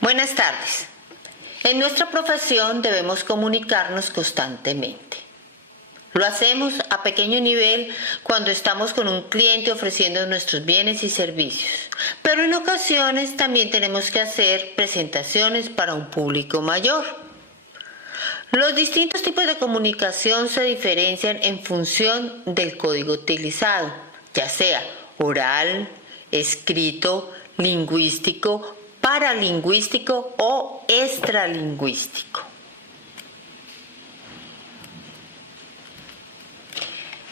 Buenas tardes. En nuestra profesión debemos comunicarnos constantemente. Lo hacemos a pequeño nivel cuando estamos con un cliente ofreciendo nuestros bienes y servicios, pero en ocasiones también tenemos que hacer presentaciones para un público mayor. Los distintos tipos de comunicación se diferencian en función del código utilizado, ya sea oral, escrito, lingüístico, paralingüístico o extralingüístico.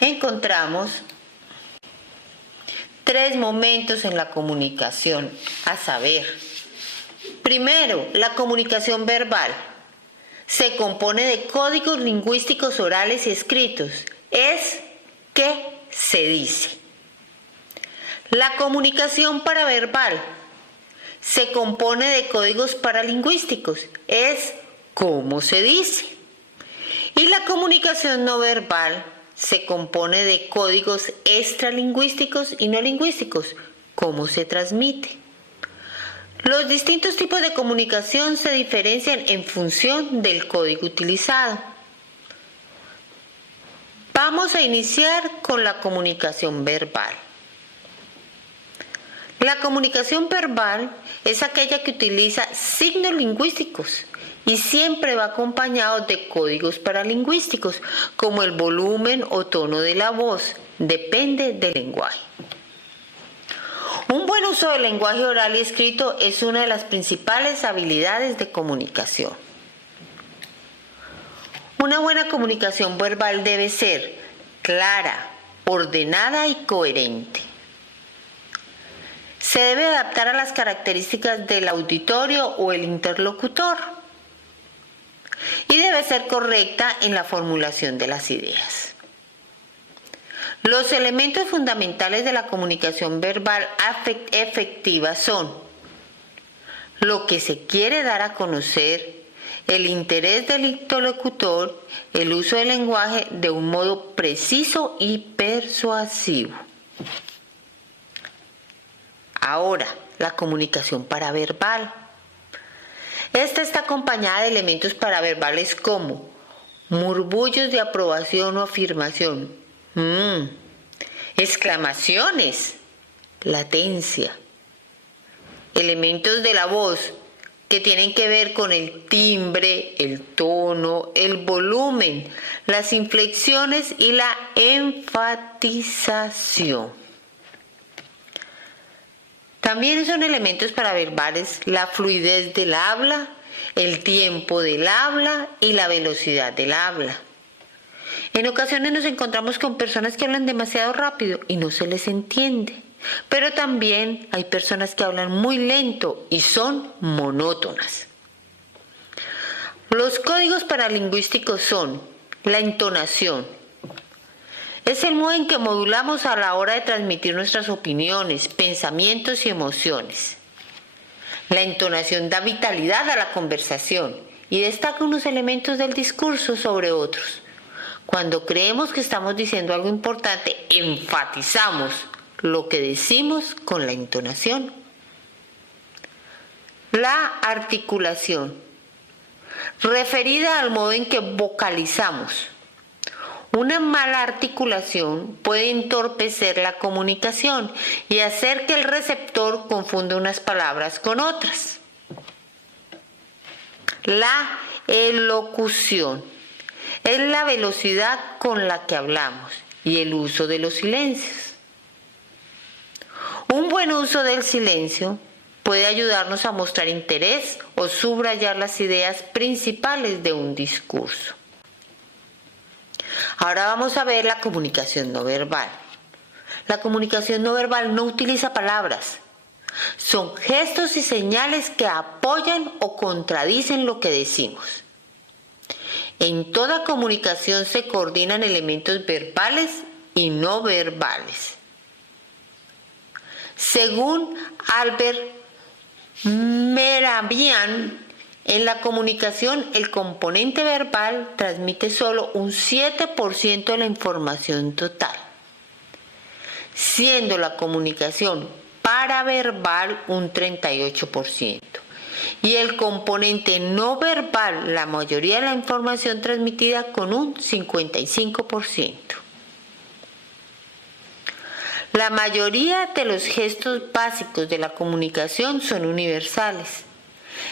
Encontramos 3 momentos en la comunicación, a saber, primero, la comunicación verbal. Se compone de códigos lingüísticos orales y escritos. Es qué se dice. La comunicación paraverbal se compone de códigos paralingüísticos. Es cómo se dice. Y la comunicación no verbal se compone de códigos extralingüísticos y no lingüísticos. Cómo se transmite. Los distintos tipos de comunicación se diferencian en función del código utilizado. Vamos a iniciar con la comunicación verbal. La comunicación verbal es aquella que utiliza signos lingüísticos y siempre va acompañado de códigos paralingüísticos, como el volumen o tono de la voz, depende del lenguaje. Un buen uso del lenguaje oral y escrito es una de las principales habilidades de comunicación. Una buena comunicación verbal debe ser clara, ordenada y coherente. Se debe adaptar a las características del auditorio o el interlocutor y debe ser correcta en la formulación de las ideas. Los elementos fundamentales de la comunicación verbal efectiva son lo que se quiere dar a conocer, el interés del interlocutor, el uso del lenguaje de un modo preciso y persuasivo. Ahora, la comunicación paraverbal. Esta está acompañada de elementos paraverbales como murmullos de aprobación o afirmación, exclamaciones, latencia, elementos de la voz que tienen que ver con el timbre, el tono, el volumen, las inflexiones y la enfatización. También son elementos paraverbales la fluidez del habla, el tiempo del habla y la velocidad del habla. En ocasiones nos encontramos con personas que hablan demasiado rápido y no se les entiende. Pero también hay personas que hablan muy lento y son monótonas. Los códigos paralingüísticos son la entonación. Es el modo en que modulamos a la hora de transmitir nuestras opiniones, pensamientos y emociones. La entonación da vitalidad a la conversación y destaca unos elementos del discurso sobre otros. Cuando creemos que estamos diciendo algo importante, enfatizamos lo que decimos con la entonación. La articulación, referida al modo en que vocalizamos. Una mala articulación puede entorpecer la comunicación y hacer que el receptor confunda unas palabras con otras. La elocución es la velocidad con la que hablamos y el uso de los silencios. Un buen uso del silencio puede ayudarnos a mostrar interés o subrayar las ideas principales de un discurso. Ahora vamos a ver la comunicación no verbal. La comunicación no verbal no utiliza palabras. Son gestos y señales que apoyan o contradicen lo que decimos. En toda comunicación se coordinan elementos verbales y no verbales. Según Albert Mehrabian, en la comunicación el componente verbal transmite solo un 7% de la información total, siendo la comunicación paraverbal un 38%. y el componente no verbal la mayoría de la información transmitida con un 55%. La mayoría de los gestos básicos de la comunicación son universales,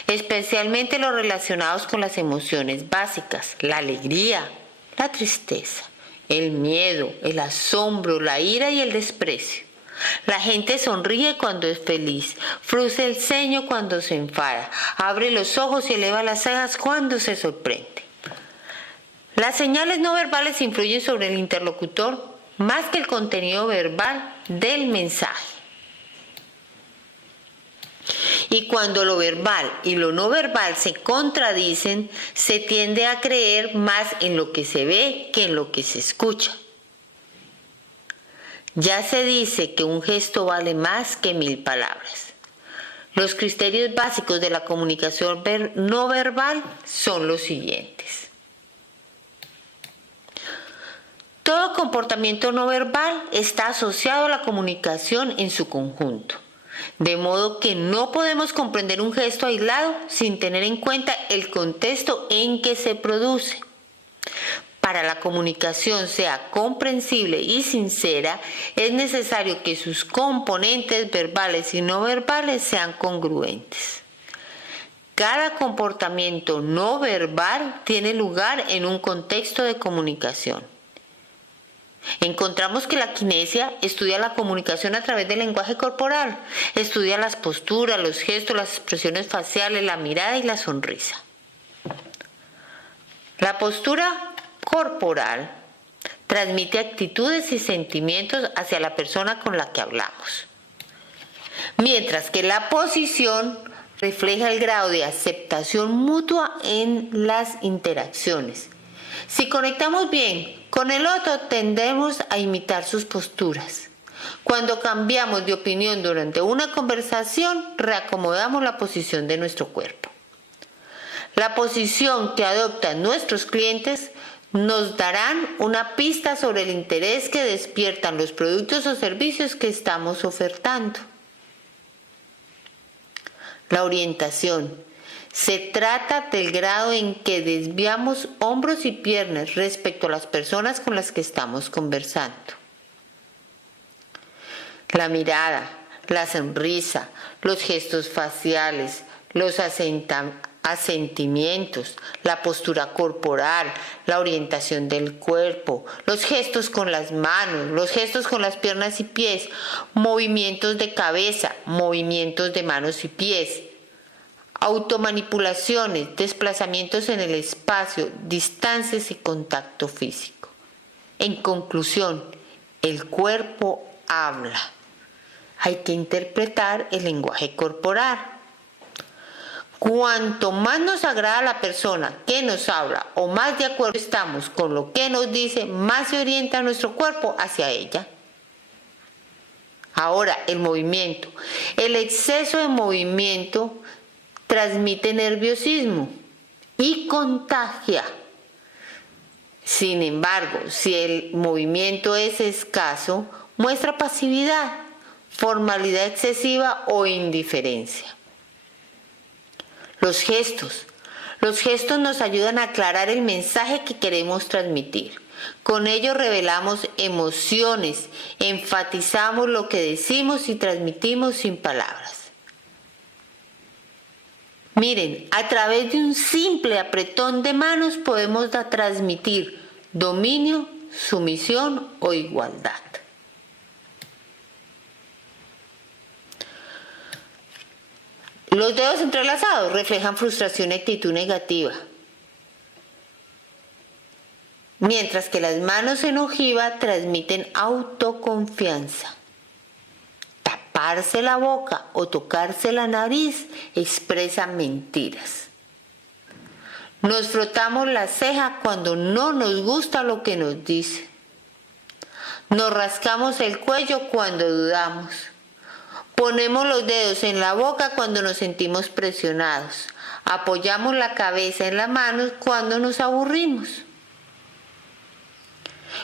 especialmente los relacionados con las emociones básicas, la alegría, la tristeza, el miedo, el asombro, la ira y el desprecio. La gente sonríe cuando es feliz, frunce el ceño cuando se enfada, abre los ojos y eleva las cejas cuando se sorprende. Las señales no verbales influyen sobre el interlocutor más que el contenido verbal del mensaje. Y cuando lo verbal y lo no verbal se contradicen, se tiende a creer más en lo que se ve que en lo que se escucha. Ya se dice que un gesto vale más que 1000 palabras. Los criterios básicos de la comunicación no verbal son los siguientes. Todo comportamiento no verbal está asociado a la comunicación en su conjunto, de modo que no podemos comprender un gesto aislado sin tener en cuenta el contexto en que se produce. Para la comunicación sea comprensible y sincera, es necesario que sus componentes verbales y no verbales sean congruentes. Cada comportamiento no verbal tiene lugar en un contexto de comunicación. Encontramos que la kinesia estudia la comunicación a través del lenguaje corporal, estudia las posturas, los gestos, las expresiones faciales, la mirada y la sonrisa. La postura corporal transmite actitudes y sentimientos hacia la persona con la que hablamos, mientras que la posición refleja el grado de aceptación mutua en las interacciones. Si conectamos bien con el otro, tendemos a imitar sus posturas. Cuando cambiamos de opinión durante una conversación, reacomodamos la posición de nuestro cuerpo. La posición que adoptan nuestros clientes nos darán una pista sobre el interés que despiertan los productos o servicios que estamos ofertando. La orientación. Se trata del grado en que desviamos hombros y piernas respecto a las personas con las que estamos conversando. La mirada, la sonrisa, los gestos faciales, los asentimientos, la postura corporal, la orientación del cuerpo, los gestos con las manos, los gestos con las piernas y pies, movimientos de cabeza, movimientos de manos y pies, automanipulaciones, desplazamientos en el espacio, distancias y contacto físico. En conclusión, el cuerpo habla. Hay que interpretar el lenguaje corporal. Cuanto más nos agrada la persona que nos habla o más de acuerdo estamos con lo que nos dice, más se orienta nuestro cuerpo hacia ella. Ahora, el movimiento. El exceso de movimiento transmite nerviosismo y contagia. Sin embargo, si el movimiento es escaso, muestra pasividad, formalidad excesiva o indiferencia. Los gestos. Los gestos nos ayudan a aclarar el mensaje que queremos transmitir. Con ellos revelamos emociones, enfatizamos lo que decimos y transmitimos sin palabras. Miren, a través de un simple apretón de manos podemos transmitir dominio, sumisión o igualdad. Los dedos entrelazados reflejan frustración y actitud negativa, mientras que las manos en ojiva transmiten autoconfianza. Taparse la boca o tocarse la nariz expresa mentiras. Nos frotamos la ceja cuando no nos gusta lo que nos dice. Nos rascamos el cuello cuando dudamos. Ponemos los dedos en la boca cuando nos sentimos presionados. Apoyamos la cabeza en las manos cuando nos aburrimos.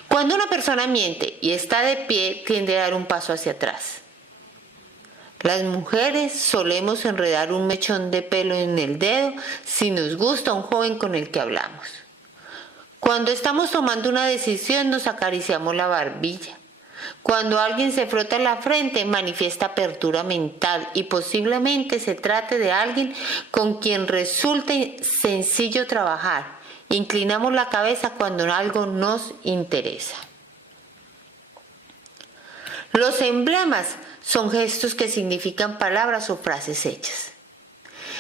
Cuando una persona miente y está de pie, tiende a dar un paso hacia atrás. Las mujeres solemos enredar un mechón de pelo en el dedo si nos gusta un joven con el que hablamos. Cuando estamos tomando una decisión nos acariciamos la barbilla. Cuando alguien se frota la frente manifiesta apertura mental y posiblemente se trate de alguien con quien resulte sencillo trabajar. Inclinamos la cabeza cuando algo nos interesa. Los emblemas son gestos que significan palabras o frases hechas.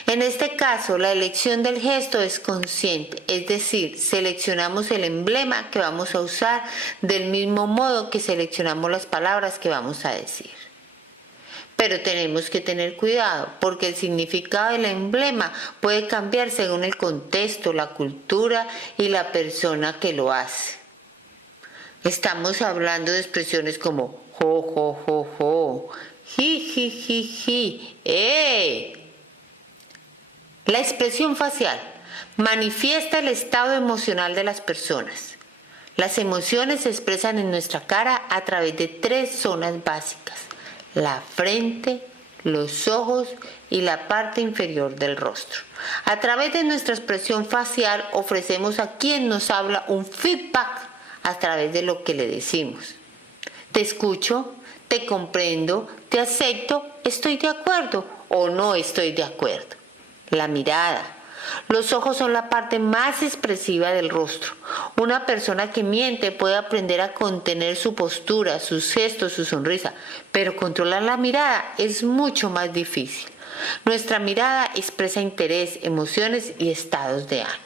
En este caso, la elección del gesto es consciente, es decir, seleccionamos el emblema que vamos a usar del mismo modo que seleccionamos las palabras que vamos a decir. Pero tenemos que tener cuidado porque el significado del emblema puede cambiar según el contexto, la cultura y la persona que lo hace. Estamos hablando de expresiones como jo, jo, jo, jo, ji, ji, ji, ji, La expresión facial manifiesta el estado emocional de las personas. Las emociones se expresan en nuestra cara a través de 3 zonas básicas: la frente, los ojos y la parte inferior del rostro. A través de nuestra expresión facial ofrecemos a quien nos habla un feedback a través de lo que le decimos. Te escucho, te comprendo, te acepto, estoy de acuerdo o no estoy de acuerdo. La mirada. Los ojos son la parte más expresiva del rostro. Una persona que miente puede aprender a contener su postura, sus gestos, su sonrisa, pero controlar la mirada es mucho más difícil. Nuestra mirada expresa interés, emociones y estados de ánimo.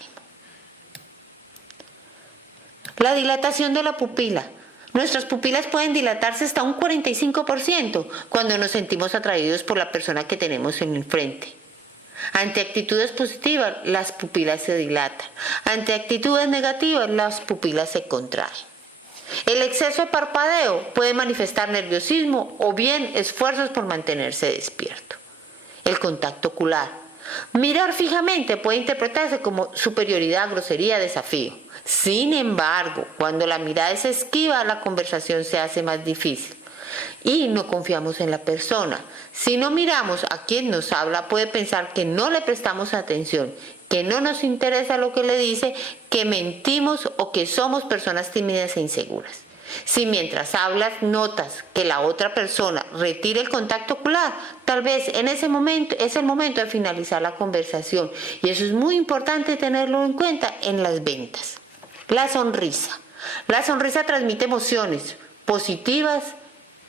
La dilatación de la pupila. Nuestras pupilas pueden dilatarse hasta un 45% cuando nos sentimos atraídos por la persona que tenemos en el frente. Ante actitudes positivas, las pupilas se dilatan. Ante actitudes negativas, las pupilas se contraen. El exceso de parpadeo puede manifestar nerviosismo o bien esfuerzos por mantenerse despierto. El contacto ocular. Mirar fijamente puede interpretarse como superioridad, grosería, desafío. Sin embargo, cuando la mirada es esquiva, la conversación se hace más difícil y no confiamos en la persona. Si no miramos a quien nos habla, puede pensar que no le prestamos atención, que no nos interesa lo que le dice, que mentimos o que somos personas tímidas e inseguras. Si mientras hablas notas que la otra persona retira el contacto ocular, tal vez en ese momento es el momento de finalizar la conversación, y eso es muy importante tenerlo en cuenta en las ventas. La sonrisa. La sonrisa transmite emociones positivas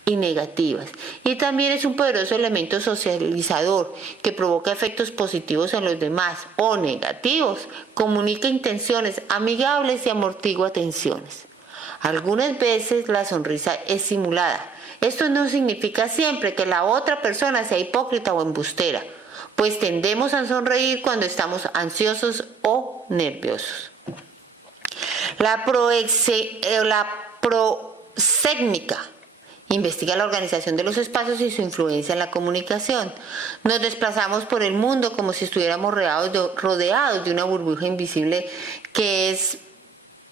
y negativas, y también es un poderoso elemento socializador que provoca efectos positivos en los demás o negativos, comunica intenciones amigables y amortigua tensiones. Algunas veces la sonrisa es simulada. Esto no significa siempre que la otra persona sea hipócrita o embustera, pues tendemos a sonreír cuando estamos ansiosos o nerviosos. La proxémica investiga la organización de los espacios y su influencia en la comunicación. Nos desplazamos por el mundo como si estuviéramos rodeados de una burbuja invisible que es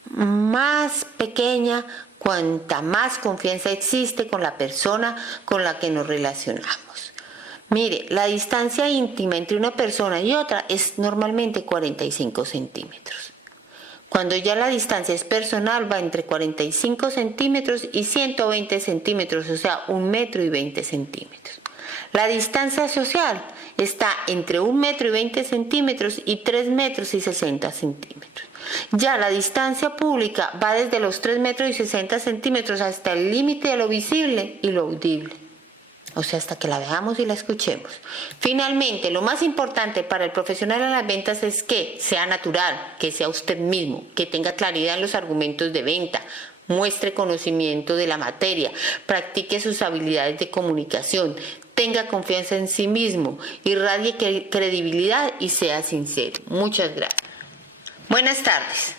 más pequeña cuanta más confianza existe con la persona con la que nos relacionamos. Mire, la distancia íntima entre una persona y otra es normalmente 45 centímetros. Cuando ya la distancia es personal, va entre 45 centímetros y 120 centímetros, o sea, 1,20 m. La distancia social está entre 1,20 m y 3,60 m. Ya la distancia pública va desde los 3,60 m hasta el límite de lo visible y lo audible. O sea, hasta que la veamos y la escuchemos. Finalmente, lo más importante para el profesional en las ventas es que sea natural, que sea usted mismo, que tenga claridad en los argumentos de venta, muestre conocimiento de la materia, practique sus habilidades de comunicación, tenga confianza en sí mismo, irradie credibilidad y sea sincero. Muchas gracias. Buenas tardes.